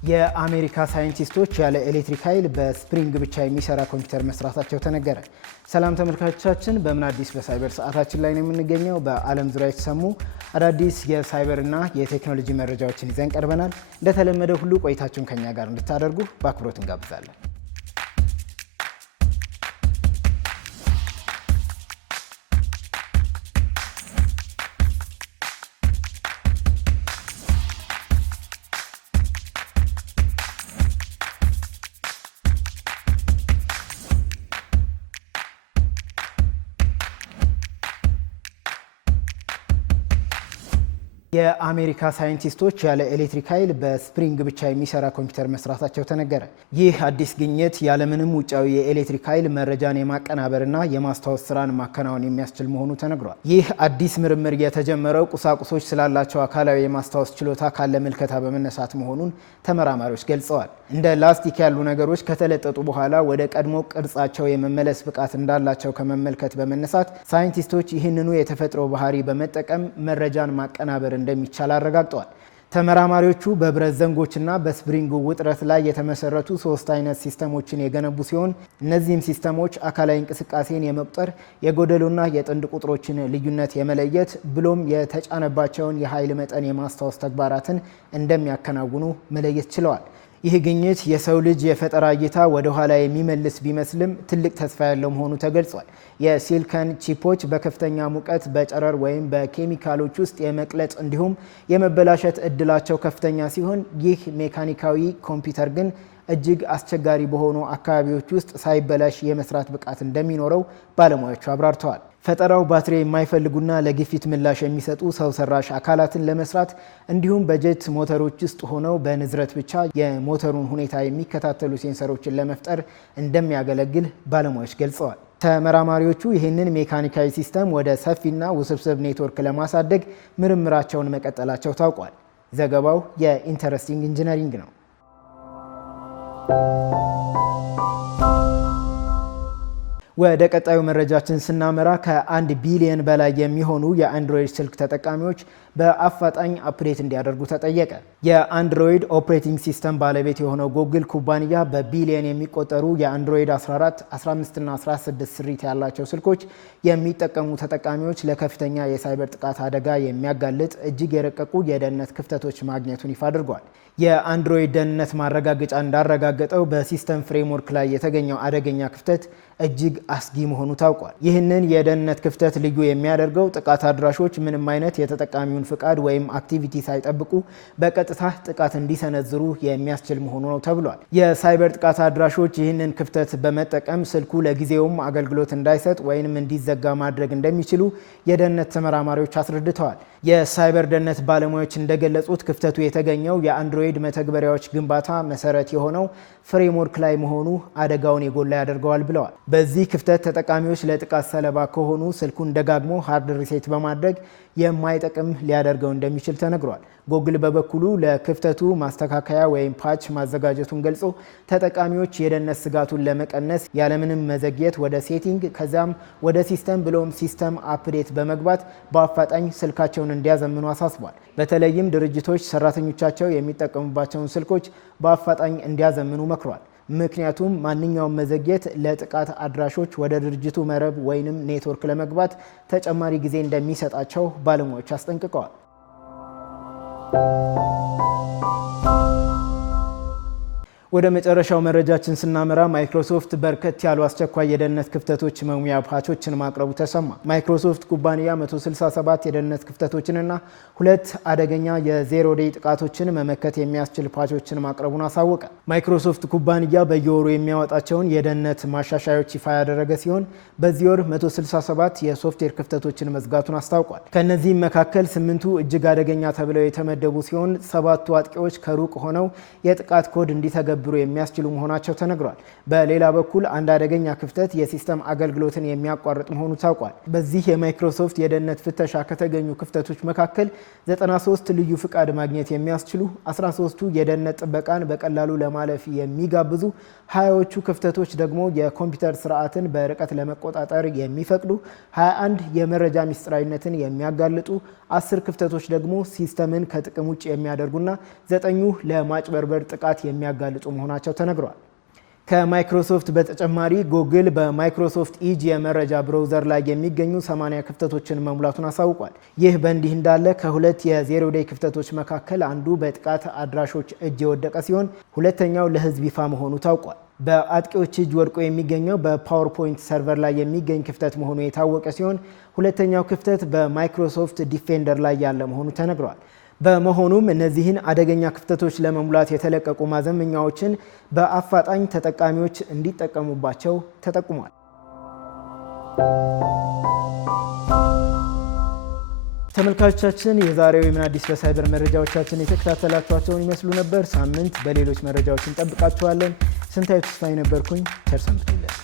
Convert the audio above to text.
የአሜሪካ ሳይንቲስቶች ያለ ኤሌክትሪክ ኃይል በስፕሪንግ ብቻ የሚሰራ ኮምፒውተር መስራታቸው ተነገረ። ሰላም ተመልካቾቻችን፣ በምን አዲስ በሳይበር ሰዓታችን ላይ ነው የምንገኘው። በዓለም ዙሪያ የተሰሙ አዳዲስ የሳይበርና የቴክኖሎጂ መረጃዎችን ይዘን ቀርበናል። እንደተለመደው ሁሉ ቆይታችሁን ከኛ ጋር እንድታደርጉ በአክብሮት እንጋብዛለን። የአሜሪካ ሳይንቲስቶች ያለ ኤሌክትሪክ ኃይል በስፕሪንግ ብቻ የሚሰራ ኮምፒውተር መስራታቸው ተነገረ። ይህ አዲስ ግኝት ያለምንም ውጫዊ የኤሌክትሪክ ኃይል መረጃን የማቀናበርና የማስታወስ ስራን ማከናወን የሚያስችል መሆኑ ተነግሯል። ይህ አዲስ ምርምር የተጀመረው ቁሳቁሶች ስላላቸው አካላዊ የማስታወስ ችሎታ ካለ ምልከታ በመነሳት መሆኑን ተመራማሪዎች ገልጸዋል። እንደ ላስቲክ ያሉ ነገሮች ከተለጠጡ በኋላ ወደ ቀድሞ ቅርጻቸው የመመለስ ብቃት እንዳላቸው ከመመልከት በመነሳት ሳይንቲስቶች ይህንኑ የተፈጥሮ ባህሪ በመጠቀም መረጃን ማቀናበር እንደሚቻል አረጋግጠዋል። ተመራማሪዎቹ በብረት ዘንጎችና በስፕሪንጉ ውጥረት ላይ የተመሰረቱ 3 አይነት ሲስተሞችን የገነቡ ሲሆን እነዚህም ሲስተሞች አካላዊ እንቅስቃሴን የመቁጠር፣ የጎደሎና የጥንድ ቁጥሮችን ልዩነት የመለየት ብሎም የተጫነባቸውን የኃይል መጠን የማስታወስ ተግባራትን እንደሚያከናውኑ መለየት ችለዋል። ይህ ግኝት የሰው ልጅ የፈጠራ እይታ ወደ ኋላ የሚመልስ ቢመስልም ትልቅ ተስፋ ያለው መሆኑ ተገልጿል። የሲሊከን ቺፖች በከፍተኛ ሙቀት፣ በጨረር ወይም በኬሚካሎች ውስጥ የመቅለጥ እንዲሁም የመበላሸት እድላቸው ከፍተኛ ሲሆን ይህ ሜካኒካዊ ኮምፒውተር ግን እጅግ አስቸጋሪ በሆኑ አካባቢዎች ውስጥ ሳይበላሽ የመስራት ብቃት እንደሚኖረው ባለሙያዎቹ አብራርተዋል። ፈጠራው ባትሪ የማይፈልጉና ለግፊት ምላሽ የሚሰጡ ሰው ሰራሽ አካላትን ለመስራት እንዲሁም በጀት ሞተሮች ውስጥ ሆነው በንዝረት ብቻ የሞተሩን ሁኔታ የሚከታተሉ ሴንሰሮችን ለመፍጠር እንደሚያገለግል ባለሙያዎች ገልጸዋል። ተመራማሪዎቹ ይህንን ሜካኒካዊ ሲስተም ወደ ሰፊና ውስብስብ ኔትወርክ ለማሳደግ ምርምራቸውን መቀጠላቸው ታውቋል። ዘገባው የኢንተረስቲንግ ኢንጂነሪንግ ነው። ወደ ቀጣዩ መረጃችን ስናመራ ከ1 ቢሊዮን በላይ የሚሆኑ የአንድሮይድ ስልክ ተጠቃሚዎች በአፋጣኝ አፕዴት እንዲያደርጉ ተጠየቀ። የአንድሮይድ ኦፕሬቲንግ ሲስተም ባለቤት የሆነው ጉግል ኩባንያ በቢሊዮን የሚቆጠሩ የአንድሮይድ 14፣ 15 እና 16 ስሪት ያላቸው ስልኮች የሚጠቀሙ ተጠቃሚዎች ለከፍተኛ የሳይበር ጥቃት አደጋ የሚያጋልጥ እጅግ የረቀቁ የደህንነት ክፍተቶች ማግኘቱን ይፋ አድርጓል። የአንድሮይድ ደህንነት ማረጋገጫ እንዳረጋገጠው በሲስተም ፍሬምወርክ ላይ የተገኘው አደገኛ ክፍተት እጅግ አስጊ መሆኑ ታውቋል። ይህንን የደህንነት ክፍተት ልዩ የሚያደርገው ጥቃት አድራሾች ምንም አይነት የተጠቃሚውን ፍቃድ ወይም አክቲቪቲ ሳይጠብቁ በቀጥታ ጥቃት እንዲሰነዝሩ የሚያስችል መሆኑ ነው ተብሏል። የሳይበር ጥቃት አድራሾች ይህንን ክፍተት በመጠቀም ስልኩ ለጊዜውም አገልግሎት እንዳይሰጥ ወይም እንዲዘጋ ማድረግ እንደሚችሉ የደህንነት ተመራማሪዎች አስረድተዋል። የሳይበር ደህንነት ባለሙያዎች እንደገለጹት ክፍተቱ የተገኘው የአንድሮይድ መተግበሪያዎች ግንባታ መሰረት የሆነው ፍሬምወርክ ላይ መሆኑ አደጋውን የጎላ ያደርገዋል ብለዋል። በዚህ ክፍተት ተጠቃሚዎች ለጥቃት ሰለባ ከሆኑ ስልኩን ደጋግሞ ሃርድ ሪሴት በማድረግ የማይጠቅም ሊያደርገው እንደሚችል ተነግሯል። ጉግል በበኩሉ ለክፍተቱ ማስተካከያ ወይም ፓች ማዘጋጀቱን ገልጾ ተጠቃሚዎች የደህንነት ስጋቱን ለመቀነስ ያለምንም መዘግየት ወደ ሴቲንግ ከዚያም ወደ ሲስተም ብሎም ሲስተም አፕዴት በመግባት በአፋጣኝ ስልካቸውን እንዲያዘምኑ አሳስቧል። በተለይም ድርጅቶች ሰራተኞቻቸው የሚጠቀሙባቸውን ስልኮች በአፋጣኝ እንዲያዘምኑ መክሯል። ምክንያቱም ማንኛውም መዘግየት ለጥቃት አድራሾች ወደ ድርጅቱ መረብ ወይንም ኔትወርክ ለመግባት ተጨማሪ ጊዜ እንደሚሰጣቸው ባለሙያዎች አስጠንቅቀዋል። ወደ መጨረሻው መረጃችን ስናመራ ማይክሮሶፍት በርከት ያሉ አስቸኳይ የደህንነት ክፍተቶች መሙያ ፓቾችን ማቅረቡ ተሰማ። ማይክሮሶፍት ኩባንያ 167 የደህንነት ክፍተቶችንና 2 አደገኛ የዜሮ ዴይ ጥቃቶችን መመከት የሚያስችል ፓቾችን ማቅረቡን አሳወቀ። ማይክሮሶፍት ኩባንያ በየወሩ የሚያወጣቸውን የደህንነት ማሻሻዮች ይፋ ያደረገ ሲሆን በዚህ ወር 167 የሶፍትዌር ክፍተቶችን መዝጋቱን አስታውቋል። ከነዚህም መካከል 8ቱ እጅግ አደገኛ ተብለው የተመደቡ ሲሆን 7ቱ አጥቂዎች ከሩቅ ሆነው የጥቃት ኮድ እንዲተገበሩ እንዲተገብሩ የሚያስችሉ መሆናቸው ተነግሯል። በሌላ በኩል አንድ አደገኛ ክፍተት የሲስተም አገልግሎትን የሚያቋርጥ መሆኑ ታውቋል። በዚህ የማይክሮሶፍት የደህንነት ፍተሻ ከተገኙ ክፍተቶች መካከል 93 ልዩ ፍቃድ ማግኘት የሚያስችሉ፣ 13ቱ የደህንነት ጥበቃን በቀላሉ ለማለፍ የሚጋብዙ፣ 20ዎቹ ክፍተቶች ደግሞ የኮምፒውተር ስርዓትን በርቀት ለመቆጣጠር የሚፈቅዱ፣ 21 የመረጃ ሚስጥራዊነትን የሚያጋልጡ፣ 10 ክፍተቶች ደግሞ ሲስተምን ከጥቅም ውጭ የሚያደርጉና 9ኙ ለማጭበርበር ጥቃት የሚያጋልጡ መሆናቸው ተነግሯል። ከማይክሮሶፍት በተጨማሪ ጉግል በማይክሮሶፍት ኢጅ የመረጃ ብራውዘር ላይ የሚገኙ 80 ክፍተቶችን መሙላቱን አሳውቋል። ይህ በእንዲህ እንዳለ ከሁለት የዜሮ ዴይ ክፍተቶች መካከል አንዱ በጥቃት አድራሾች እጅ የወደቀ ሲሆን ሁለተኛው ለሕዝብ ይፋ መሆኑ ታውቋል። በአጥቂዎች እጅ ወድቆ የሚገኘው በፓወርፖይንት ሰርቨር ላይ የሚገኝ ክፍተት መሆኑ የታወቀ ሲሆን ሁለተኛው ክፍተት በማይክሮሶፍት ዲፌንደር ላይ ያለ መሆኑ ተነግሯል። በመሆኑም እነዚህን አደገኛ ክፍተቶች ለመሙላት የተለቀቁ ማዘመኛዎችን በአፋጣኝ ተጠቃሚዎች እንዲጠቀሙባቸው ተጠቁሟል። ተመልካቾቻችን የዛሬው የምን አዲስ በሳይበር መረጃዎቻችን የተከታተላችኋቸውን ይመስሉ ነበር። ሳምንት በሌሎች መረጃዎች እንጠብቃችኋለን። ስንታዩ ተስፋዬ ነበርኩኝ። ቸር ሰንብቱልን።